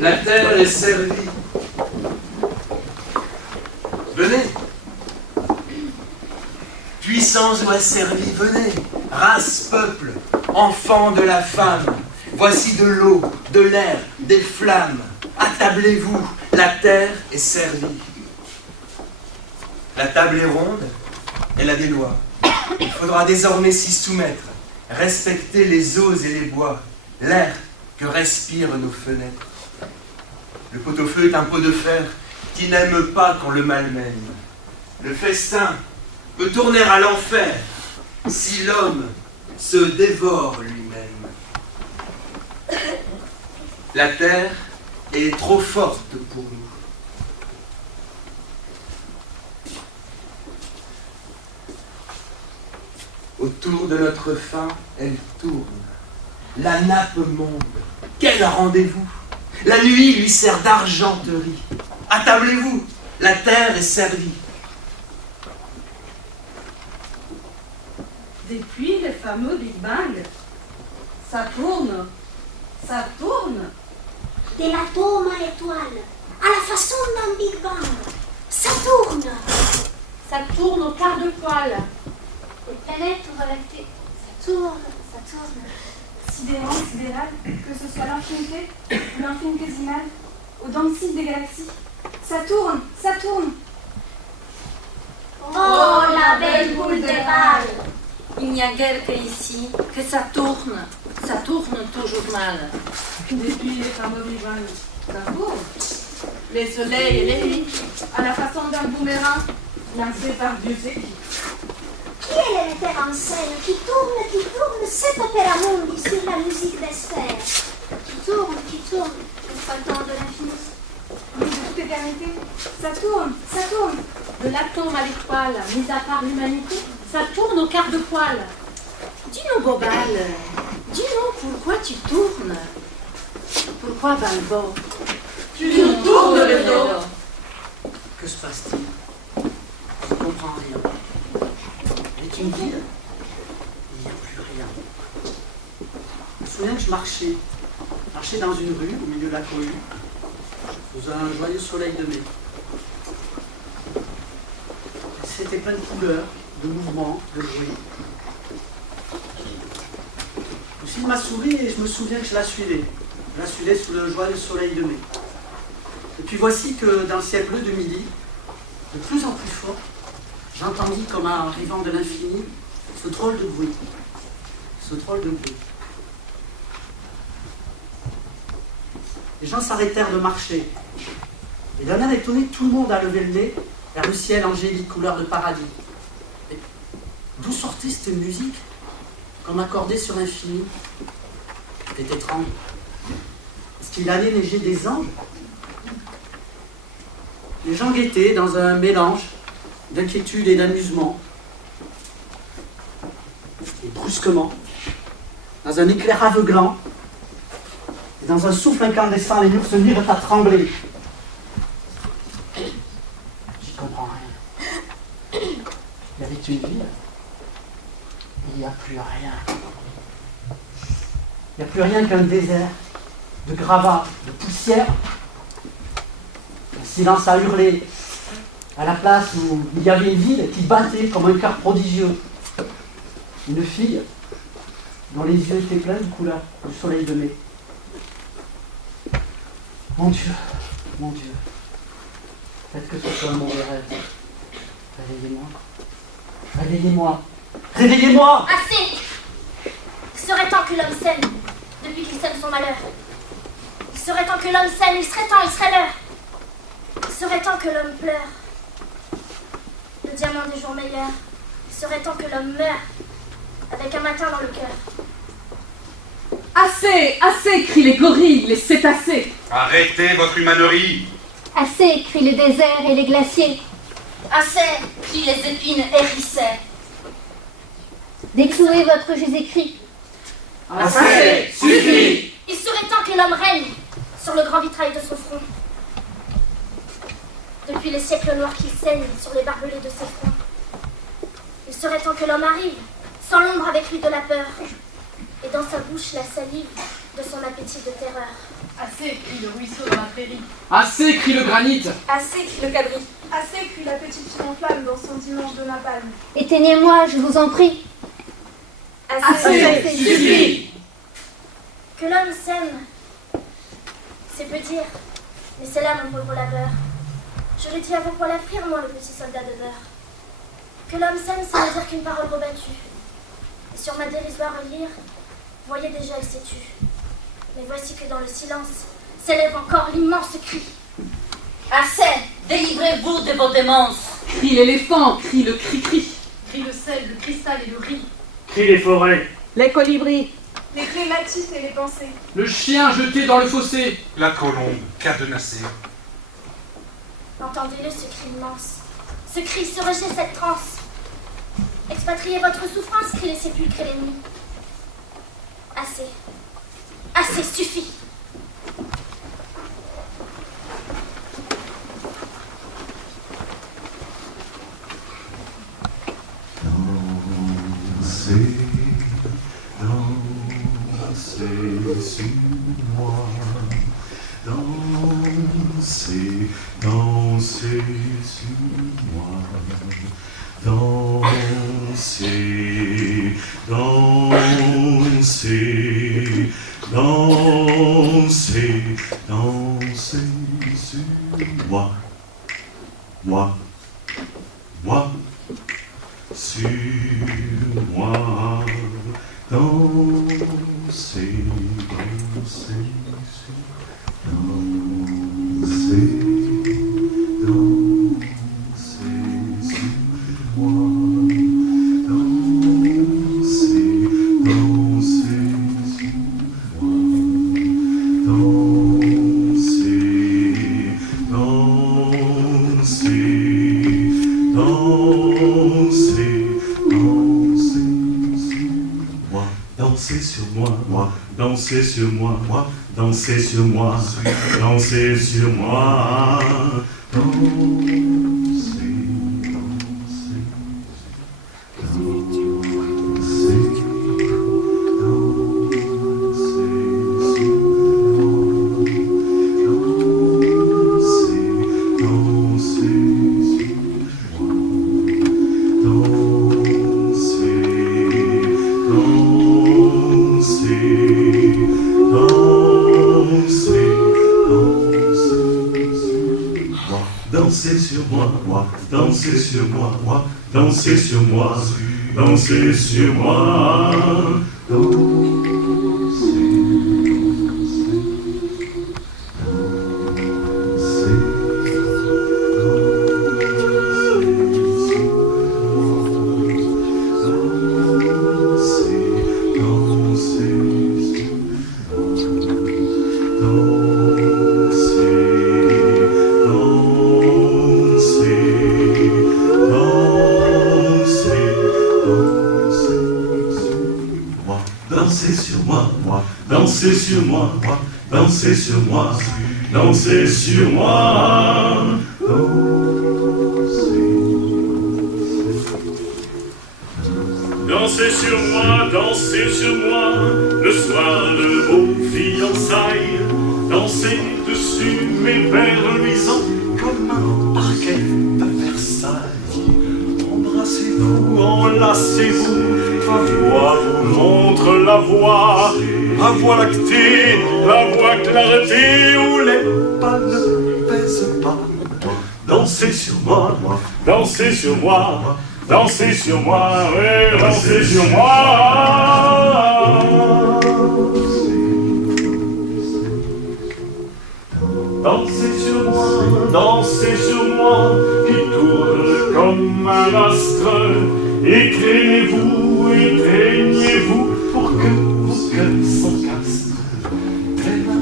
La terre est servie. Venez. Puissants ou asservis, venez. Race, peuple, enfants de la femme. Voici de l'eau, de l'air, des flammes. Attablez-vous, la terre est servie. La table est ronde, elle a des lois. Il faudra désormais s'y soumettre, respecter les eaux et les bois, l'air que respirent nos fenêtres. Le pot-au-feu est un pot de fer qui n'aime pas qu'on le malmène. Le festin peut tourner à l'enfer si l'homme se dévore lui-même. La terre est trop forte pour nous. Autour de notre faim, elle tourne. La nappe monte. Quel rendez-vous! La nuit lui sert d'argenterie. Attablez-vous, la terre est servie. Depuis le fameux Big Bang, ça tourne, ça tourne. De l'atome à l'étoile, à la façon d'un Big Bang, ça tourne. Ça tourne au quart de poil. Les planètes aux voies lactées, ça tourne, ça tourne. Sidérant, sidéral, que ce soit l'infinité ou l'infinitésimale, au densité des galaxies. Ça tourne, ça tourne. Oh, la belle boule de balle. Il n'y a guère qu'ici que ça tourne toujours mal. Depuis les fameux Big Bang, ça tourne. Les soleils et les nuits, À la façon d'un boomerang, Lancé par Dieu sait qui. Qui est le metteur en scène qui tourne cet opéra mundi sur la musique des sphères? Qui tourne, une fois le temps de l'infini. de toute éternité. Ça tourne, ça tourne. De l'atome à l'étoile, mis à part l'humanité, ça tourne au quart de poil. Dis-nous, Bobal, dis-nous pourquoi tu tournes. Pourquoi, Balbo? Tu nous tournes le dos. Que se passe-t-il? Je ne comprends rien. Elle est une ville. Il n'y a plus rien. Je me souviens que je marchais dans une rue, au milieu de la cohue, sous un joyeux soleil de mai. C'était plein de couleurs, de mouvements, de bruit. Je suis de ma souris et je me souviens que je la suivais. Je la suivais sous le joyeux soleil de mai. Et puis voici que dans le ciel bleu de midi, de plus en plus fort, j'entendis comme arrivant de l'infini ce drôle de bruit. Ce drôle de bruit. Les gens s'arrêtèrent de marcher. Et d'un air étonné, tout le monde a levé le nez vers le ciel angélique, couleur de paradis. Et d'où sortait cette musique, comme accordée sur l'infini? C'était étrange. Est-ce qu'il allait neiger des anges? Les gens guettaient dans un mélange d'inquiétude et d'amusement. Et brusquement, dans un éclair aveuglant, et dans un souffle incandescent, les murs se mirent à trembler. J'y comprends rien. Il y avait une ville. Il n'y a plus rien. Il n'y a plus rien qu'un désert de gravats, de poussière. Un silence a hurlé à la place où il y avait une ville qui battait comme un cœur prodigieux. Une fille dont les yeux étaient pleins de couleurs du soleil de mai. Mon Dieu, faites que ce soit un mauvais rêve. Réveillez-moi. Réveillez-moi. Réveillez-moi. Assez! Il serait temps que l'homme s'aime, depuis qu'il sème son malheur. Il serait temps que l'homme s'aime, il serait temps, il serait l'heure. Il serait temps que l'homme pleure. Le diamant des jours meilleurs. Il serait temps que l'homme meure, avec un matin dans le cœur. Assez, assez, crient les gorilles, les cétacés. Arrêtez votre humanerie. Assez, crient le désert et les glaciers. Assez! Crient les épines hérissées. Déclouez votre Jésus-Christ. Assez, suffit. Il serait temps que l'homme règne sur le grand vitrail de son front. Depuis les siècles noirs qui saignent sur les barbelés de ses fronts. Il serait temps que l'homme arrive, sans l'ombre avec lui de la peur, et dans sa bouche la salive de son appétit de terreur. Assez, crie le ruisseau dans la prairie. Assez, crie le granit. Assez, crie le cabri. Assez, crie la petite fille en flamme dans son dimanche de napalm. Éteignez-moi, je vous en prie. Assez, Suffit. Que l'homme s'aime, c'est peu dire, mais c'est là mon pauvre labeur. Je le dis à vos poils à frire, moi, le petit soldat de beurre. Que l'homme s'aime, ça veut dire qu'une parole rebattue. Et sur ma dérisoire lyre, voyez déjà, elle s'est tue. Mais voici que dans le silence s'élève encore l'immense cri. Assez! Délivrez-vous de vos démences! Crie l'éléphant, crie le cri-cri. crie le sel, le cristal et le riz. Crie les forêts. Les colibris. Les clématites et les pensées. Le chien jeté dans le fossé. La colombe cadenassée. Entendez-le, ce cri immense, ce cri, ce rejet, cette transe. Expatriez votre souffrance, crient les sépulcres et les nuits. Assez, assez, suffit. Dansez sur moi, dansez, dansez sur moi, dansez, dansez, dansez, dansez sur moi, moi, sur moi. Dansez, dansez, dansez, dansez sur moi. Dansez, dansez sur moi. Dansez, dansez, dansez, dansez. Dansez sur moi, moi, dansez sur moi, moi, dansez sur moi, dansez sur moi, dansez, dansez, dansez sur moi, moi, dansez sur moi, moi, dansez sur moi, dansez sur moi, dansez sur moi, moi, dansez sur moi, moi, dansez sur moi, dansez sur moi, dansez sur moi, dansez sur moi, le soir de vos fiançailles, dansez dessus mes verres luisants comme un parquet à Versailles. Embrassez-vous, enlacez-vous, ma voix vous montre la voie lactée, la voie clarté où les pas ne pèsent pas. Dansez sur moi, dansez sur moi, dansez sur moi, oui, dansez sur moi. Dansez sur moi, qui tourne comme un astre. Éclairez-vous, éteignez-vous, pour que vos cœurs s'encastrent. Tel un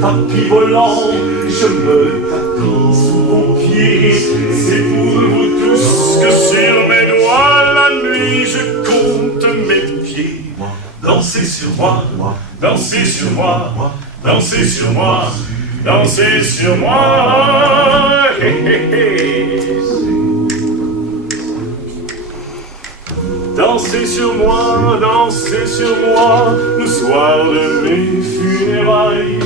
tapis volant, je me tapis sous vos pieds. C'est pour vous tous que sur mes doigts, la nuit, je compte mes pieds. Dansez sur moi, dansez sur moi, dansez sur moi, dansez sur moi. Dansez sur moi, le soir de mes funérailles.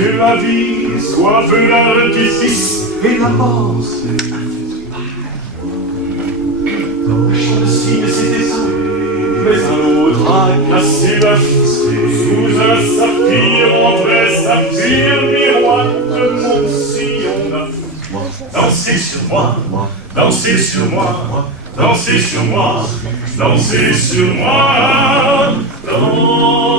que la vie soit plein d'artifice et la mort un feu de paille. Le champ de cygne s'est éteint, mais un autre a cassé l'œuf sous un saphir, en vrai saphir, miroir de mon sillon neuf. Dansez sur moi, dansez sur moi, dansez sur moi, dansez sur moi, dansez.